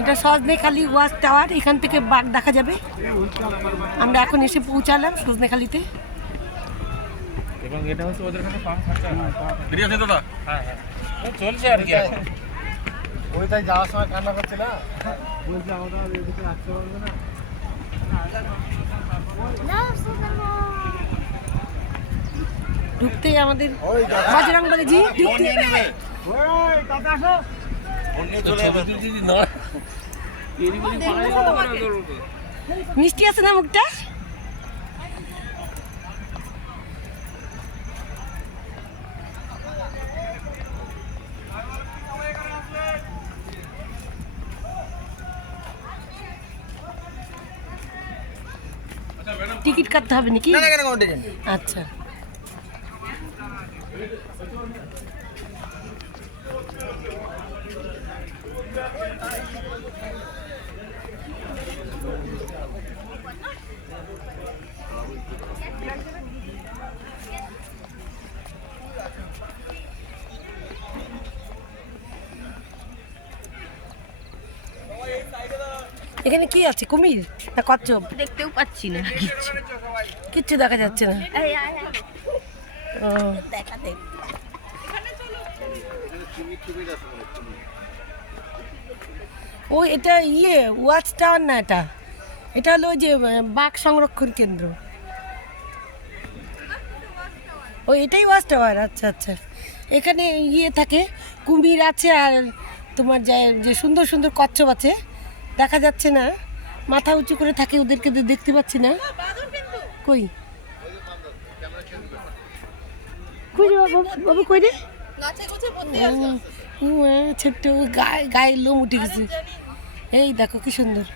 এটা Sajnekhali watch tower, এখান থেকে বাঘ দেখা যাবে। আমরা এখন এসে পৌঁছালাম সজনেখালিতে। এবং এটা হচ্ছে ওদের কাছে পাম্প খরচা ফ্রি আছে দাদা? হ্যাঁ হ্যাঁ চলছে আর কি। ওইটাই যাওয়ার সময় কান্না করছে না, বলছে আমাদের এদিকে আসতে পারবে না। ঢুকতেই আমাদের বজরংবলী মিষ্টি আছে না মুখটা? টিকিট কাটতে হবে নাকি? আচ্ছা, এখানে কি আছে? কুমির না কচ্ছপ? দেখতেও পাচ্ছি না কিচ্ছু, কিচ্ছু দেখা যাচ্ছে না। ও, দেখাতে ও এটা ওয়াচ টাওয়ার না, এটা এটা হলো ওই যে বাঘ সংরক্ষণ কেন্দ্র। ও এটাই ওয়াচ টাওয়ার। আচ্ছা আচ্ছা, এখানে থাকে, কুমির আছে আর তোমার যে সুন্দর সুন্দর কচ্ছপ আছে, দেখা যাচ্ছে না, মাথা উঁচু করে থাকে, ওদেরকে দেখতে পাচ্ছি না। কই কই রে বাবু, কই রে? ছোট্ট গায়ের লোম উঠে গেছে। এই দেখো কি সুন্দর।